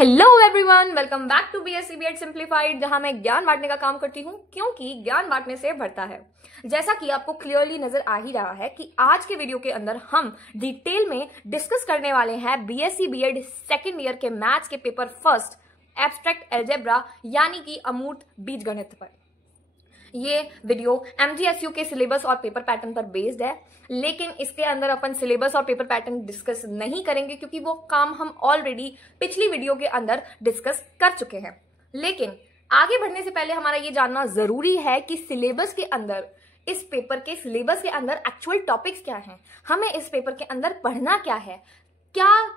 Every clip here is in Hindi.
Hello everyone, welcome back to BSc BEd simplified, जहां मैं ज्ञान बांटने का काम करती हूं क्योंकि ज्ञान बांटने से बढ़ता है। जैसा कि आपको क्लियरली नजर आ ही रहा है कि आज के वीडियो के अंदर हम डिटेल में डिस्कस करने वाले हैं बीएससी बीएड सेकेंड ईयर के मैथ्स के पेपर फर्स्ट एब्स्ट्रैक्ट अलजेब्रा यानी कि अमूर्त बीजगणित पर। ये वीडियो एमजीएसयू के सिलेबस और पेपर पैटर्न पर बेस्ड है, लेकिन इसके अंदर अपन सिलेबस और पेपर पैटर्न डिस्कस नहीं करेंगे क्योंकि वो काम हम ऑलरेडी पिछली वीडियो के अंदर डिस्कस कर चुके हैं। लेकिन आगे बढ़ने से पहले हमारा ये जानना जरूरी है कि सिलेबस के अंदर, इस पेपर के सिलेबस के अंदर एक्चुअल टॉपिक्स क्या हैं, हमें इस पेपर के अंदर पढ़ना क्या है, क्या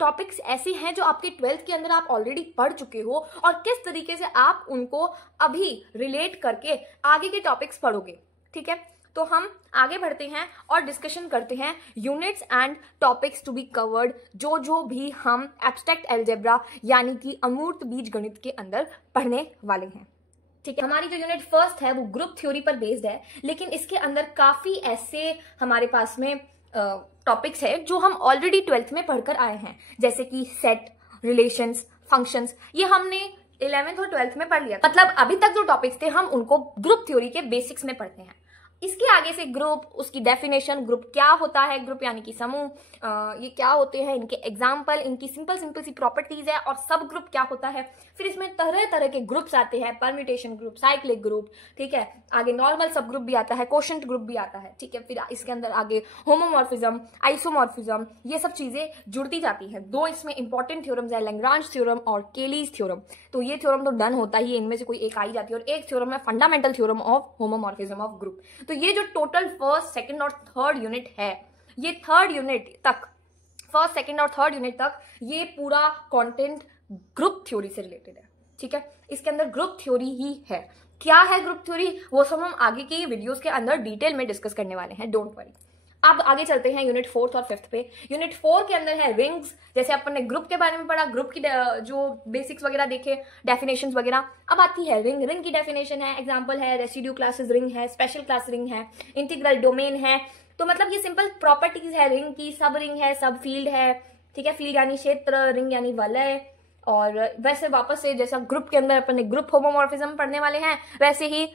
टॉपिक्स ऐसे हैं जो आपके 12th के अंदर आप ऑलरेडी पढ़ चुके हो और किस तरीके से आप उनको अभी रिलेट करके आगे के टॉपिक्स पढ़ोगे। ठीक है, तो हम आगे बढ़ते हैं और डिस्कशन करते हैं units and topics to be covered, जो भी हम एब्स्ट्रैक्ट अलजेब्रा यानी कि अमूर्त बीजगणित के अंदर पढ़ने वाले हैं। ठीक है, हमारी जो यूनिट फर्स्ट है वो ग्रुप थ्योरी पर बेस्ड है, लेकिन इसके अंदर काफी ऐसे हमारे पास में टॉपिक्स है जो हम ऑलरेडी 12th में पढ़कर आए हैं, जैसे कि सेट, रिलेशंस, फंक्शंस। ये हमने 11th और 12th में पढ़ लिया। मतलब अभी तक जो टॉपिक्स थे हम उनको ग्रुप थ्योरी के बेसिक्स में पढ़ते हैं। इसके आगे से ग्रुप, उसकी डेफिनेशन, ग्रुप क्या होता है, ग्रुप यानी कि समूह, ये क्या होते हैं, इनके एग्जाम्पल, इनकी सिंपल सी प्रॉपर्टीज है, और सब ग्रुप क्या होता है। फिर इसमें तरह तरह के ग्रुप्स आते हैं, परम्यूटेशन ग्रुप, साइक्लिक ग्रुप, ठीक है, आगे नॉर्मल सब ग्रुप भी आता है, क्वोशंट ग्रुप भी आता है। ठीक है, फिर इसके अंदर आगे होमोमॉर्फिज्म, आइसोमॉर्फिज्म, ये सब चीजें जुड़ती जाती है। दो इसमें इंपॉर्टेंट थ्योरम्स है, लैग्रांज थ्योरम और केलीज थ्योरम। तो ये थ्योरम तो डन होता ही, इनमें से कोई एक आई जाती है, और एक थ्योरम है fundamental theorem of homomorphism of group. तो ये जो टोटल फर्स्ट, सेकंड और थर्ड यूनिट है, ये थर्ड यूनिट तक, फर्स्ट, सेकंड और थर्ड यूनिट तक ये पूरा कंटेंट ग्रुप थ्योरी से रिलेटेड है। ठीक है, इसके अंदर ग्रुप थ्योरी ही है। क्या है ग्रुप थ्योरी, वो सब हम आगे के वीडियोस के अंदर डिटेल में डिस्कस करने वाले हैं, डोंट वरी। अब आगे चलते हैं यूनिट 4th और 5th पे। यूनिट 4 के अंदर है रिंग्स। जैसे अपन ने ग्रुप के बारे में पढ़ा, ग्रुप की जो बेसिक्स वगैरह देखे, डेफिनेशंस वगैरह। अब आती है रिंग। रिंग की डेफिनेशन है, एग्जांपल है, रेसिड्यू क्लासेस रिंग है, स्पेशल क्लास रिंग है, इंटीग्रल डोमेन है। तो मतलब ये सिंपल प्रॉपर्टीज है रिंग की। सब रिंग है, सब फील्ड है। ठीक है, फील्ड यानी क्षेत्र, रिंग यानी वलय। और वैसे वापस से जैसा ग्रुप के अंदर अपन ने ग्रुप होमोमॉर्फिज्म पढ़ने वाले हैं, वैसे ही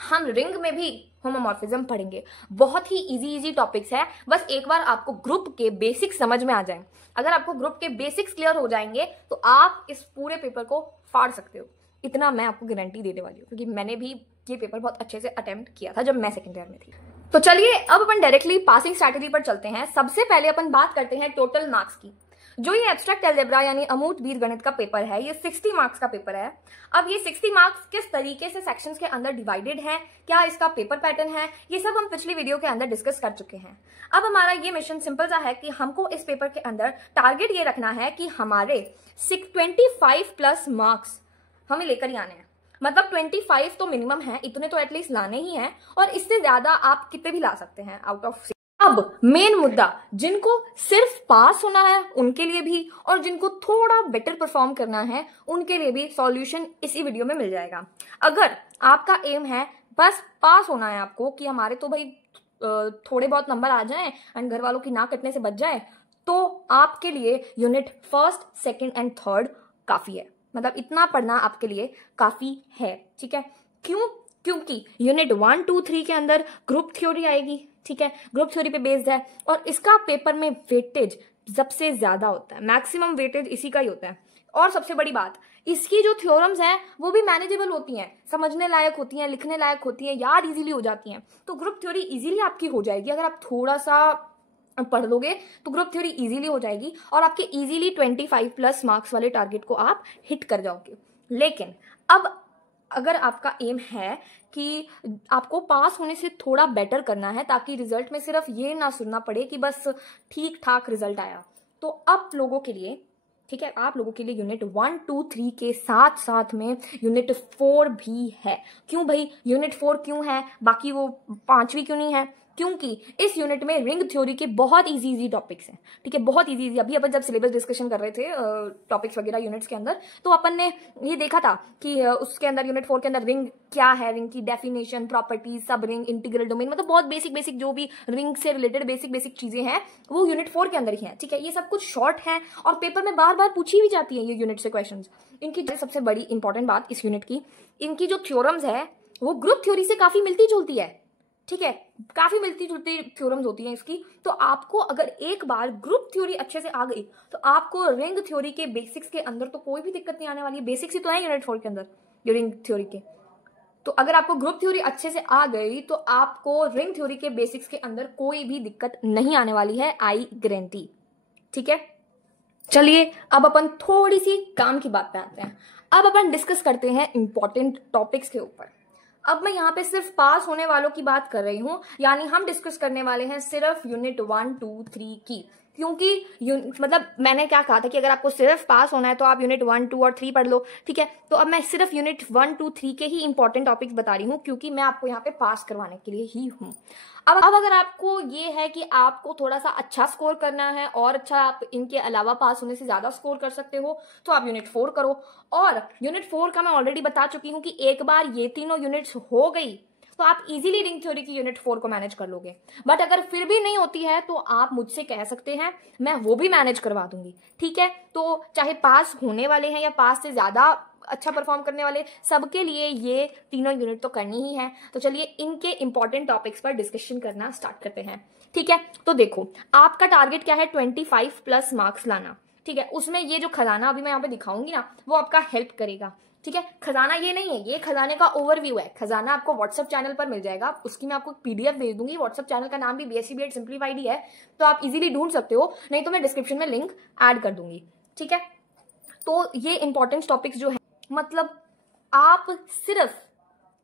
हम रिंग में भी होमोमॉर्फिज्म पढ़ेंगे। बहुत ही इजी टॉपिक्स है, बस एक बार आपको ग्रुप के बेसिक्स समझ में आ जाएं। अगर आपको ग्रुप के बेसिक्स क्लियर हो जाएंगे तो आप इस पूरे पेपर को फाड़ सकते हो, इतना मैं आपको गारंटी देने वाली हूँ, क्योंकि मैंने भी ये पेपर बहुत अच्छे से अटेम्प्ट किया था जब मैं सेकेंड ईयर में थी। तो चलिए अब अपन डायरेक्टली पासिंग स्ट्रैटेजी पर चलते हैं। सबसे पहले अपन बात करते हैं टोटल मार्क्स की। जो ये एब्स्ट्रैक्ट अलजेब्रा यानी अमूर्त बीजगणित का पेपर है, ये 60 मार्क्स का पेपर है। अब ये 60 मार्क्स किस तरीके से सेक्शंस के अंदर डिवाइडेड है, क्या इसका पेपर पैटर्न है, ये सब हम पिछली वीडियो के अंदर डिस्कस कर चुके हैं। अब हमारा ये मिशन सिंपल सा है कि हमको इस पेपर के अंदर टारगेट ये रखना है कि हमारे 25+ मार्क्स हमें लेकर ही आने हैं। मतलब 25 तो मिनिमम है, इतने तो एटलीस्ट लाने ही हैं, और इससे ज्यादा आप कितने भी ला सकते हैं आउट ऑफ। अब मेन मुद्दा, जिनको सिर्फ पास होना है उनके लिए भी, और जिनको थोड़ा बेटर परफॉर्म करना है उनके लिए भी सॉल्यूशन इसी वीडियो में मिल जाएगा। अगर आपका एम है बस पास होना है आपको, कि हमारे तो भाई थोड़े बहुत नंबर आ जाएं एंड घर वालों की नाक कटने से बच जाए, तो आपके लिए unit first, second and third काफी है। मतलब इतना पढ़ना आपके लिए काफी है। ठीक है, क्यों? क्योंकि यूनिट 1, 2, 3 के अंदर ग्रुप थ्योरी आएगी। ठीक है, ग्रुप थ्योरी पे बेस्ड है, और इसका पेपर में वेटेज सबसे ज्यादा होता है, मैक्सिमम वेटेज इसी का ही होता है। और सबसे बड़ी बात, इसकी जो थ्योरम्स हैं वो भी मैनेजेबल होती हैं, समझने लायक होती हैं, लिखने लायक होती हैं, याद इजीली हो जाती हैं। तो ग्रुप थ्योरी इजीली आपकी हो जाएगी। अगर आप थोड़ा सा पढ़ लोगे तो ग्रुप थ्योरी इजीली हो जाएगी, और आपके इजीली 25+ मार्क्स वाले टारगेट को आप हिट कर जाओगे। लेकिन अब अगर आपका एम है कि आपको पास होने से थोड़ा बेटर करना है, ताकि रिजल्ट में सिर्फ ये ना सुनना पड़े कि बस ठीक ठाक रिजल्ट आया, तो आप लोगों के लिए, ठीक है, आप लोगों के लिए यूनिट 1, 2, 3 के साथ साथ में यूनिट 4 भी है। क्यों भाई यूनिट 4 क्यों है, बाकी वो 5वीं क्यों नहीं है? क्योंकि इस यूनिट में रिंग थ्योरी के बहुत इजी टॉपिक्स हैं, ठीक है, बहुत इजी। अभी अपन जब सिलेबस डिस्कशन कर रहे थे टॉपिक्स वगैरह यूनिट्स के अंदर, तो अपन ने ये देखा था कि उसके अंदर यूनिट 4 के अंदर रिंग क्या है, रिंग की डेफिनेशन, प्रॉपर्टीज, सब रिंग, इंटीग्रल डोमेन, मतलब बहुत बेसिक जो भी रिंग से रिलेटेड बेसिक चीजें हैं वो यूनिट 4 के अंदर ही है, ठीक है। ये सब कुछ शॉर्ट है और पेपर में बार बार पूछी भी जाती है ये यूनिट से क्वेश्चन। इनकी सबसे बड़ी इंपॉर्टेंट बात इस यूनिट की, इनकी जो थ्योरम्स है वो ग्रुप थ्योरी से काफी मिलती जुलती है, ठीक है, काफी मिलती जुलती थ्योरम्स होती हैं इसकी। तो आपको अगर एक बार ग्रुप थ्योरी अच्छे से आ गई तो आपको रिंग थ्योरी के बेसिक्स के अंदर तो कोई भी दिक्कत नहीं आने वाली है। बेसिक्स ही तो है यूनिट 4 के अंदर रिंग थ्योरी के। तो अगर आपको ग्रुप थ्योरी अच्छे से आ गई तो आपको रिंग थ्योरी के बेसिक्स के अंदर कोई भी दिक्कत नहीं आने वाली है, आई गारंटी, ठीक है। चलिए अब अपन थोड़ी सी काम की बात पे आते हैं। अब अपन डिस्कस करते हैं इंपॉर्टेंट टॉपिक्स के ऊपर। अब मैं यहाँ पे सिर्फ पास होने वालों की बात कर रही हूँ, यानी हम डिस्कस करने वाले हैं सिर्फ यूनिट 1, 2, 3 की, क्योंकि मतलब मैंने क्या कहा था कि अगर आपको सिर्फ पास होना है तो आप यूनिट 1, 2 और 3 पढ़ लो, ठीक है। तो अब मैं सिर्फ यूनिट 1, 2, 3 के ही इंपॉर्टेंट टॉपिक्स बता रही हूँ, क्योंकि मैं आपको यहाँ पे पास करवाने के लिए ही हूँ। अब अगर आपको ये है कि आपको थोड़ा सा अच्छा स्कोर करना है और अच्छा आप इनके अलावा पास होने से ज्यादा स्कोर कर सकते हो, तो आप यूनिट 4 करो। और यूनिट 4 का मैं ऑलरेडी बता चुकी हूँ कि एक बार ये तीनों यूनिट्स हो गई तो आप इजीली रिंग थ्योरी की यूनिट 4 को मैनेज कर लोगे। बट अगर फिर भी नहीं होती है तो आप मुझसे कह सकते हैं, मैं वो भी मैनेज करवा दूंगी, ठीक है। तो चाहे पास होने वाले हैं या पास से ज्यादा अच्छा परफॉर्म करने वाले, सबके लिए ये तीनों यूनिट तो करनी ही है। तो चलिए इनके इंपॉर्टेंट टॉपिक्स पर डिस्कशन करना स्टार्ट करते हैं, ठीक है। तो देखो आपका टारगेट क्या है, 25 प्लस मार्क्स लाना, ठीक है। उसमें ये जो खजाना अभी मैं यहाँ पे दिखाऊंगी ना, वो आपका हेल्प करेगा, ठीक है। खजाना ये नहीं है, ये खजाने का ओवरव्यू है। खजाना आपको व्हाट्सएप चैनल पर मिल जाएगा, उसकी मैं आपको पीडीएफ भेज दूंगी। व्हाट्सएप चैनल का नाम भी बीएससी बीएड सिंप्लीफाइड ही है, तो आप इजीली ढूंढ सकते हो, नहीं तो मैं डिस्क्रिप्शन में लिंक ऐड कर दूंगी, ठीक है। तो ये इंपॉर्टेंट टॉपिक्स जो है, मतलब आप सिर्फ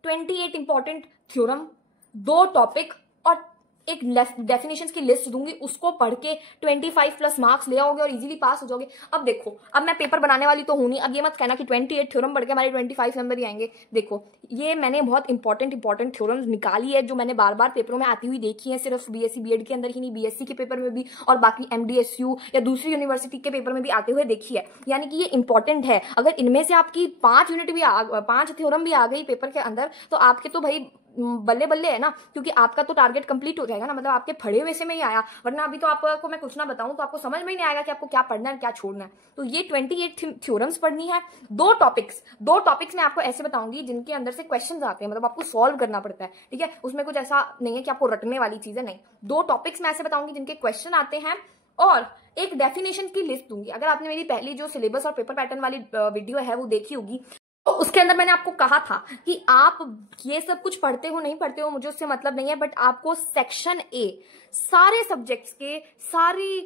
28 इंपॉर्टेंट थ्योरम, 2 टॉपिक और एक डेफिनेशंस की लिस्ट दूंगी, उसको पढ़ के 25 प्लस मार्क्स ले आओगे और इजीली पास हो जाओगे। अब देखो, अब मैं पेपर बनाने वाली तो हूं नहीं, अब ये मत कहना कि 28 थ्योरम पढ़ के हमारे 25 नंबर ही आएंगे। देखो ये मैंने बहुत इंपॉर्टेंट थ्योरम्स निकाली है जो मैंने बार बार पेपरों में आती हुई देखी है, सिर्फ बीएससी बीएड के अंदर ही नहीं, बीएससी के पेपर में भी और बाकी एमडीएसयू या दूसरी यूनिवर्सिटी के पेपर में भी आते हुए देखी है। यानी कि ये इंपॉर्टेंट है। अगर इनमें से आपकी 5 यूनिट भी 5 थ्योरम भी आ गई पेपर के अंदर तो आपके तो भाई बल्ले बल्ले है ना, क्योंकि आपका तो टारगेट कंप्लीट हो जाएगा ना, मतलब आपके पढ़े हुए से में ही आया। वरना अभी तो आपको मैं कुछ ना बताऊं तो आपको समझ में ही नहीं आएगा कि आपको क्या पढ़ना है क्या छोड़ना है। तो ये 28 थ्योरम्स पढ़नी है, 2 टॉपिक्स मैं आपको ऐसे बताऊंगी जिनके अंदर से क्वेश्चंस आते हैं, मतलब आपको सॉल्व करना पड़ता है, ठीक है। उसमें कुछ ऐसा नहीं है कि आपको रटने वाली चीजें, नहीं। 2 टॉपिक्स मैं ऐसे बताऊंगी जिनके क्वेश्चन आते हैं और एक डेफिनेशन की लिस्ट दूंगी। अगर आपने मेरी पहली जो सिलेबस और पेपर पैटर्न वाली वीडियो है वो देखी होगी, तो उसके अंदर मैंने आपको कहा था कि आप ये सब कुछ पढ़ते हो नहीं पढ़ते हो मुझे उससे मतलब नहीं है, बट आपको सेक्शन ए, सारे सब्जेक्ट्स के, सारी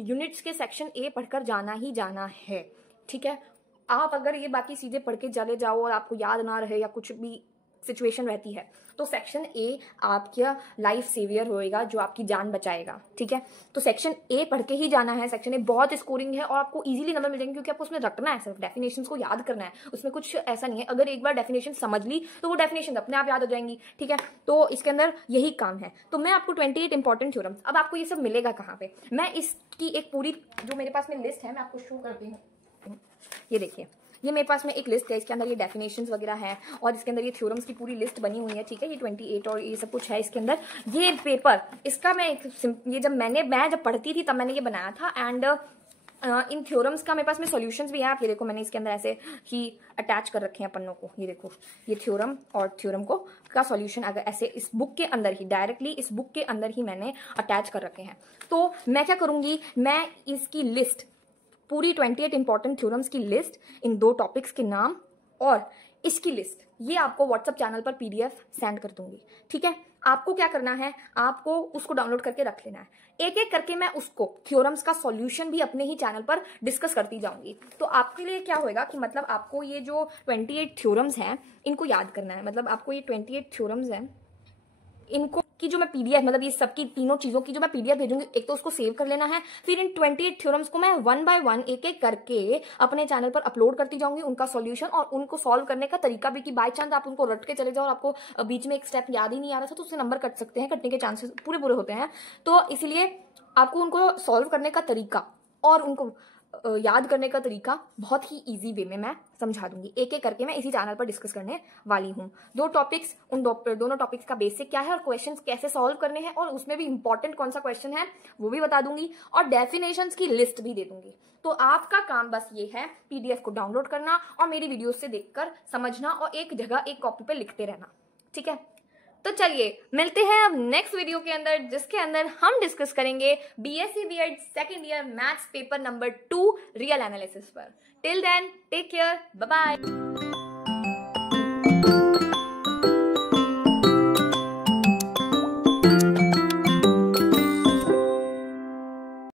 यूनिट्स के सेक्शन ए पढ़कर जाना ही जाना है, ठीक है। आप अगर ये बाकी चीजें पढ़ के चले जाओ और आपको याद ना रहे या कुछ भी सिचुएशन रहती है तो सेक्शन ए आपका लाइफ सेवियर होएगा, जो आपकी जान बचाएगा, ठीक है। तो सेक्शन ए पढ़ के ही जाना है। सेक्शन ए बहुत स्कोरिंग है और आपको इजीली नंबर मिल जाएंगे, क्योंकि आपको उसमें रटना है, सिर्फ डेफिनेशंस को याद करना है। उसमें कुछ ऐसा नहीं है, अगर एक बार डेफिनेशन समझ ली तो वो डेफिनेशन अपने आप याद हो जाएंगी, ठीक है। तो इसके अंदर यही काम है। तो मैं आपको 28 इंपॉर्टेंट थ्योरम्स, अब आपको ये सब मिलेगा कहाँ पे, मैं इसकी एक पूरी जो मेरे पास में लिस्ट है मैं आपको शो करती हूँ। ये देखिए, ये मेरे पास में एक लिस्ट है, इसके अंदर ये डेफिनेशंस वगैरह है और इसके अंदर ये थ्योरम्स की पूरी लिस्ट बनी हुई है, ठीक है। ये 28 और ये सब कुछ है इसके अंदर। ये पेपर इसका मैं ये जब पढ़ती थी तब मैंने ये बनाया था। एंड इन थ्योरम्स का मेरे पास में सॉल्यूशंस भी है। आप ये देखो, मैंने इसके अंदर ऐसे ही अटैच कर रखे हैं पन्नों को। ये देखो, ये थ्योरम और थ्योरम को का सॉल्यूशन अगर ऐसे इस बुक के अंदर ही, डायरेक्टली इस बुक के अंदर ही मैंने अटैच कर रखे हैं। तो मैं क्या करूंगी, मैं इसकी लिस्ट, पूरी 28 इंपॉर्टेंट थ्योरम्स की लिस्ट, इन 2 टॉपिक्स के नाम और इसकी लिस्ट, ये आपको व्हाट्सएप चैनल पर पीडीएफ सेंड कर दूंगी, ठीक है। आपको क्या करना है, आपको उसको डाउनलोड करके रख लेना है। एक एक करके मैं उसको थ्योरम्स का सॉल्यूशन भी अपने ही चैनल पर डिस्कस करती जाऊंगी। तो आपके लिए क्या होएगा कि मतलब आपको ये जो 28 थ्योरम्स हैं इनको याद करना है। मतलब आपको ये 28 थ्योरम्स हैं, इनको की जो मैं पीडीएफ, मतलब ये सबकी तीनों चीजों की जो मैं पीडीएफ भेजूंगी, एक तो उसको सेव कर लेना है, फिर इन 28 थ्योरम्स को मैं 1 बाय 1 एक एक करके अपने चैनल पर अपलोड करती जाऊंगी, उनका सॉल्यूशन और उनको सॉल्व करने का तरीका भी, कि बाय चांस आप उनको रट के चले जाओ और आपको बीच में एक स्टेप याद ही नहीं आ रहा था तो उससे नंबर कट सकते हैं, कटने के चांसेस पूरे पूरे होते हैं। तो इसलिए आपको उनको सॉल्व करने का तरीका और उनको याद करने का तरीका बहुत ही इजी वे में मैं समझा दूंगी, एक एक करके मैं इसी चैनल पर डिस्कस करने वाली हूँ। दो टॉपिक्स, उन दोनों टॉपिक्स का बेसिक क्या है और क्वेश्चंस कैसे सॉल्व करने हैं, और उसमें भी इंपॉर्टेंट कौन सा क्वेश्चन है वो भी बता दूंगी, और डेफिनेशंस की लिस्ट भी दे दूंगी। तो आपका काम बस ये है पीडीएफ को डाउनलोड करना और मेरी वीडियो से देखकर समझना और एक जगह एक कॉपी पे लिखते रहना, ठीक है। तो चलिए मिलते हैं अब नेक्स्ट वीडियो के अंदर, जिसके अंदर हम डिस्कस करेंगे BSc BEd second year maths paper number 2 real analysis पर। Till then take care, bye bye.